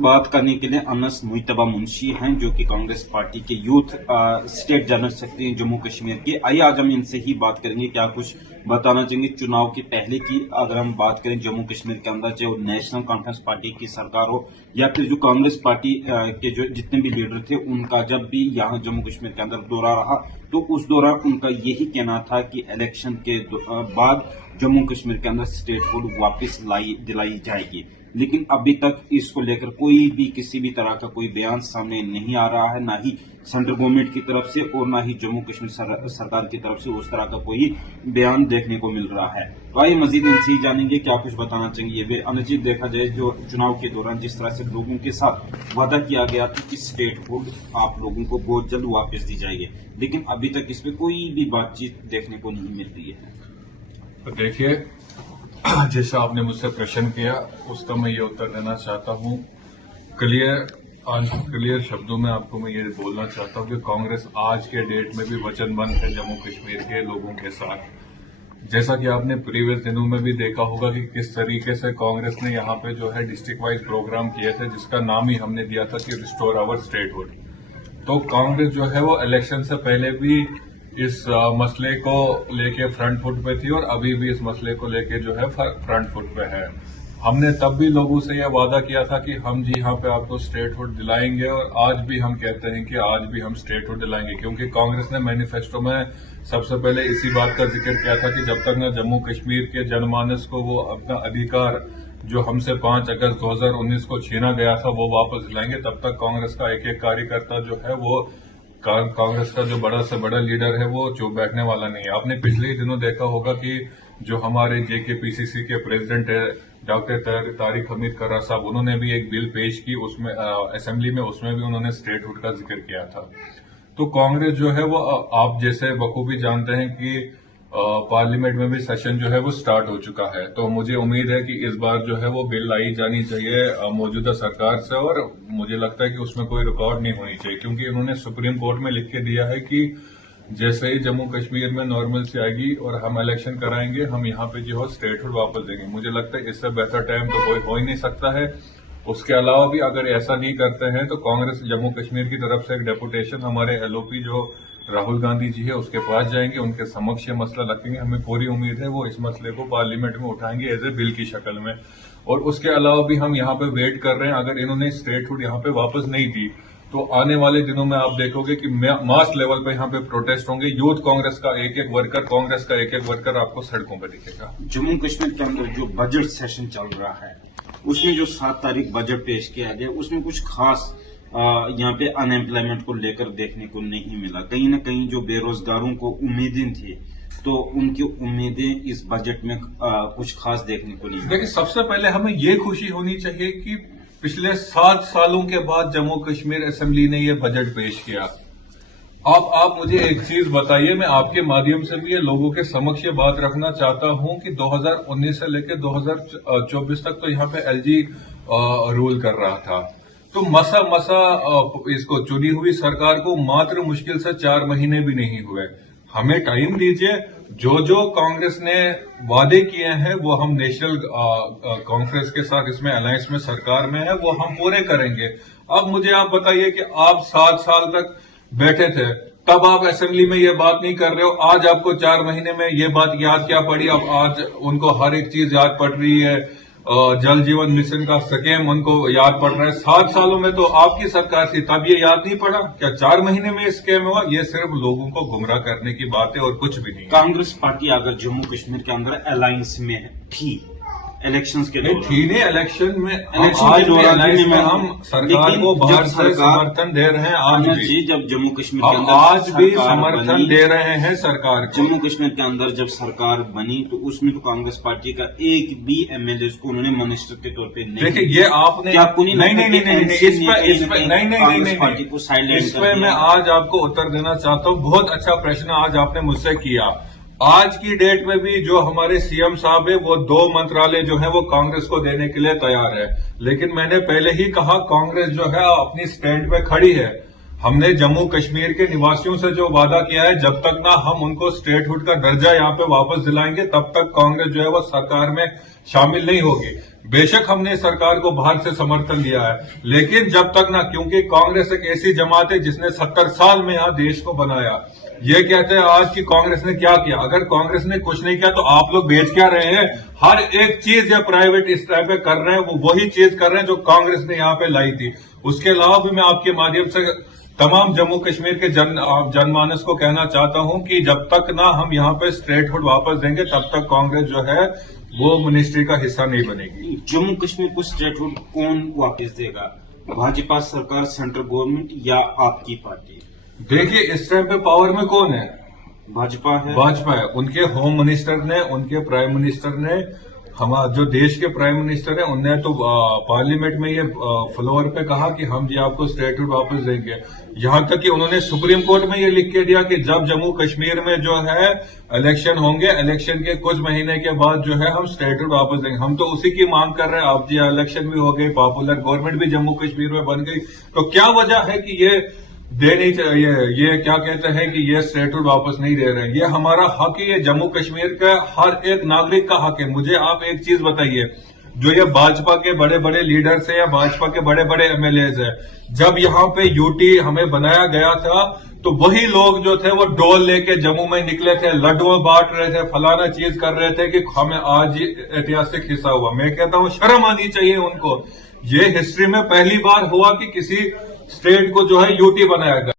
बात करने के लिए अनस मुइतबा मुंशी हैं, जो कि कांग्रेस पार्टी के यूथ स्टेट जनरल सेक्रेटरी हैं जम्मू कश्मीर के। आइए आज हम इनसे ही बात करेंगे, क्या कुछ बताना चाहेंगे चुनाव के पहले की। अगर हम बात करें जम्मू कश्मीर के अंदर, चाहे वो नेशनल कॉन्फ्रेंस पार्टी की सरकार हो या फिर जो कांग्रेस पार्टी के जो जितने भी लीडर थे, उनका जब भी यहाँ जम्मू कश्मीर के अंदर दौरा रहा तो उस दौरान उनका यही कहना था कि इलेक्शन के बाद जम्मू कश्मीर के अंदर स्टेटहुड वापस दिलाई जाएगी। लेकिन अभी तक इसको लेकर कोई भी किसी भी तरह का कोई बयान सामने नहीं आ रहा है, ना ही सेंट्रल गवर्नमेंट की तरफ से और ना ही जम्मू कश्मीर सरकार की तरफ से उस तरह का कोई बयान देखने को मिल रहा है। तो आइए मजीद इनसे ही जानेंगे क्या कुछ बताना चाहिए वे। अनुचित देखा जाए जो चुनाव के दौरान जिस तरह से लोगों के साथ वादा किया गया था कि स्टेटहुड आप लोगों को बहुत जल्द वापस दी जाएगी, लेकिन अभी तक इस पर कोई भी बातचीत देखने को नहीं मिल रही है। तो देखिए, जैसा आपने मुझसे प्रश्न किया उसका मैं ये उत्तर देना चाहता हूँ। क्लियर शब्दों में आपको मैं ये बोलना चाहता हूँ कि कांग्रेस आज के डेट में भी वचनबद्ध है जम्मू कश्मीर के लोगों के साथ। जैसा कि आपने प्रीवियस दिनों में भी देखा होगा कि किस तरीके से कांग्रेस ने यहाँ पे जो है डिस्ट्रिक्ट वाइज प्रोग्राम किए थे, जिसका नाम ही हमने दिया था कि रिस्टोर आवर स्टेटहुड। तो कांग्रेस जो है वो इलेक्शन से पहले भी इस मसले को लेके फ्रंट फुट पे थी और अभी भी इस मसले को लेके जो है फ्रंट फुट पे है। हमने तब भी लोगों से यह वादा किया था कि हम जी यहाँ पे आपको स्टेटहुड दिलाएंगे, और आज भी हम कहते हैं कि आज भी हम स्टेटहुड दिलाएंगे, क्योंकि कांग्रेस ने मैनिफेस्टो में सबसे पहले इसी बात का जिक्र किया था कि जब तक न जम्मू कश्मीर के जनमानस को वो अपना अधिकार जो हमसे 5 अगस्त 2019 को छीना गया था वो वापस दिलाएंगे, तब तक कांग्रेस का एक एक कार्यकर्ता जो है वो कांग्रेस का जो बड़ा से बड़ा लीडर है वो चुप बैठने वाला नहीं है। आपने पिछले दिनों देखा होगा कि जो हमारे जेकेपीसीसी के प्रेसिडेंट है डॉक्टर तारिक हमीद कर्रा साहब, उन्होंने भी एक बिल पेश की उसमें असेंबली में, उसमें भी उन्होंने स्टेटहुड का जिक्र किया था। तो कांग्रेस जो है वो आप जैसे बखूबी जानते हैं कि पार्लियामेंट में भी सेशन जो है वो स्टार्ट हो चुका है। तो मुझे उम्मीद है कि इस बार जो है वो बिल लाई जानी चाहिए मौजूदा सरकार से, और मुझे लगता है कि उसमें कोई रिकॉर्ड नहीं होनी चाहिए, क्योंकि उन्होंने सुप्रीम कोर्ट में लिख के दिया है कि जैसे ही जम्मू कश्मीर में नॉर्मल से आएगी और हम इलेक्शन कराएंगे, हम यहाँ पे जो है स्टेटहुड वापस देंगे। मुझे लगता है इससे बेहतर टाइम तो कोई हो ही नहीं सकता है। उसके अलावा भी अगर ऐसा नहीं करते हैं तो कांग्रेस जम्मू कश्मीर की तरफ से एक डेपुटेशन हमारे एलओपी जो राहुल गांधी जी है उसके पास जाएंगे, उनके समक्ष ये मसला रखेंगे। हमें पूरी उम्मीद है वो इस मसले को पार्लियामेंट में उठाएंगे एज ए बिल की शक्ल में। और उसके अलावा भी हम यहाँ पे वेट कर रहे हैं, अगर इन्होंने स्टेटहुड यहाँ पे वापस नहीं दी तो आने वाले दिनों में आप देखोगे कि मास लेवल पे यहाँ पे प्रोटेस्ट होंगे। यूथ कांग्रेस का एक एक वर्कर, कांग्रेस का एक एक वर्कर आपको सड़कों पर दिखेगा। जम्मू कश्मीर के अंदर जो बजट सेशन चल रहा है उसमें जो 7 तारीख बजट पेश किया गया, उसमें कुछ खास यहाँ पे अनएम्प्लॉयमेंट को लेकर देखने को नहीं मिला। कहीं न कहीं जो बेरोजगारों को उम्मीदें थी तो उनकी उम्मीदें इस बजट में कुछ खास देखने को नहीं मिली। देखिए, सबसे पहले हमें ये खुशी होनी चाहिए कि पिछले 7 सालों के बाद जम्मू कश्मीर असेंबली ने यह बजट पेश किया। अब आप मुझे एक चीज बताइए, मैं आपके माध्यम से भी ये लोगों के समक्ष ये बात रखना चाहता हूं कि 2019 से लेकर 2024 तक तो यहाँ पे एलजी रूल कर रहा था। तो मसा इसको चुनी हुई सरकार को मात्र मुश्किल से 4 महीने भी नहीं हुए। हमें टाइम दीजिए, जो कांग्रेस ने वादे किए हैं वो हम नेशनल कॉन्फ्रेंस के साथ इसमें अलायंस में सरकार में है वो हम पूरे करेंगे। अब मुझे आप बताइए कि आप 7 साल तक बैठे थे, तब आप असेंबली में ये बात नहीं कर रहे हो। आज आपको 4 महीने में ये बात याद क्या पड़ी? अब आज उनको हर एक चीज याद पड़ रही है, जल जीवन मिशन का स्कीम उनको याद पड़ रहा है। 7 सालों में तो आपकी सरकार थी, तब ये याद नहीं पड़ा क्या? 4 महीने में स्कीम हुआ? ये सिर्फ लोगों को गुमराह करने की बात है और कुछ भी नहीं। कांग्रेस पार्टी अगर जम्मू कश्मीर के अंदर अलायंस में थी इलेक्शंस के नहीं थी, नहीं इलेक्शन में हम सरकार को बाहर से समर्थन दे रहे हैं। आज भी जब जम्मू कश्मीर के अंदर आज भी समर्थन दे रहे हैं सरकार। जम्मू कश्मीर के अंदर जब सरकार बनी तो उसमें तो कांग्रेस पार्टी का एक भी एमएलए को उन्होंने मिनिस्टर के तौर पे नहीं। देखिए, ये आपने इसमें मैं आज आपको उत्तर देना चाहता हूँ। बहुत अच्छा प्रश्न आज आपने मुझसे किया। आज की डेट में भी जो हमारे सीएम साहब है वो 2 मंत्रालय जो है वो कांग्रेस को देने के लिए तैयार है, लेकिन मैंने पहले ही कहा कांग्रेस जो है अपनी स्टैंड पे खड़ी है। हमने जम्मू कश्मीर के निवासियों से जो वादा किया है, जब तक ना हम उनको स्टेटहुड का दर्जा यहाँ पे वापस दिलाएंगे, तब तक कांग्रेस जो है वो सरकार में शामिल नहीं होगी। बेशक हमने सरकार को बाहर से समर्थन दिया है, लेकिन जब तक ना, क्योंकि कांग्रेस एक ऐसी जमात है जिसने 70 साल में यहाँ देश को बनाया। ये कहते हैं आज की कांग्रेस ने क्या किया। अगर कांग्रेस ने कुछ नहीं किया तो आप लोग बेच क्या रहे हैं? हर एक चीज या प्राइवेट इस टाइप पे कर रहे हैं, वो वही चीज कर रहे हैं जो कांग्रेस ने यहाँ पे लाई थी। उसके अलावा भी मैं आपके माध्यम से तमाम जम्मू कश्मीर के जनमानस को कहना चाहता हूं कि जब तक ना हम यहाँ पे स्टेटहुड वापस देंगे, तब तक कांग्रेस जो है वो मिनिस्ट्री का हिस्सा नहीं बनेगी। जम्मू कश्मीर को स्टेटहुड कौन वापस देगा? भाजपा सरकार, सेंट्रल गवर्नमेंट या आपकी पार्टी? देखिए, इस टाइम पे पावर में कौन है? भाजपा है। भाजपा है। उनके होम मिनिस्टर ने, उनके प्राइम मिनिस्टर ने, हमारे जो देश के प्राइम मिनिस्टर हैं, उनने तो पार्लियामेंट में ये फ्लोर पे कहा कि हम जी आपको स्टेटहुड वापस देंगे। यहां तक कि उन्होंने सुप्रीम कोर्ट में ये लिख के दिया कि जब जम्मू कश्मीर में जो है इलेक्शन होंगे, इलेक्शन के कुछ महीने के बाद जो है हम स्टेटहुड वापस देंगे। हम तो उसी की मांग कर रहे हैं। अब जी इलेक्शन भी हो गई, पॉपुलर गवर्नमेंट भी जम्मू कश्मीर में बन गई, तो क्या वजह है कि ये दे नहीं चाहिए? ये क्या कहते हैं कि ये स्टेटहुड वापस नहीं दे रहे हैं? ये हमारा हक है, ये जम्मू कश्मीर का हर एक नागरिक का हक है। मुझे आप एक चीज बताइए, जो ये भाजपा के बड़े बड़े लीडर्स हैं या भाजपा के बड़े बड़े एमएलएज हैं, जब यहाँ पे यूटी हमें बनाया गया था तो वही लोग जो थे वो डोल लेके जम्मू में निकले थे, लड्डू बांट रहे थे, फलाना चीज कर रहे थे कि हमें आज ऐतिहासिक हिस्सा हुआ। मैं कहता हूं शर्म आनी चाहिए उनको। ये हिस्ट्री में पहली बार हुआ कि किसी स्टेट को जो है यूटी बनाया गया।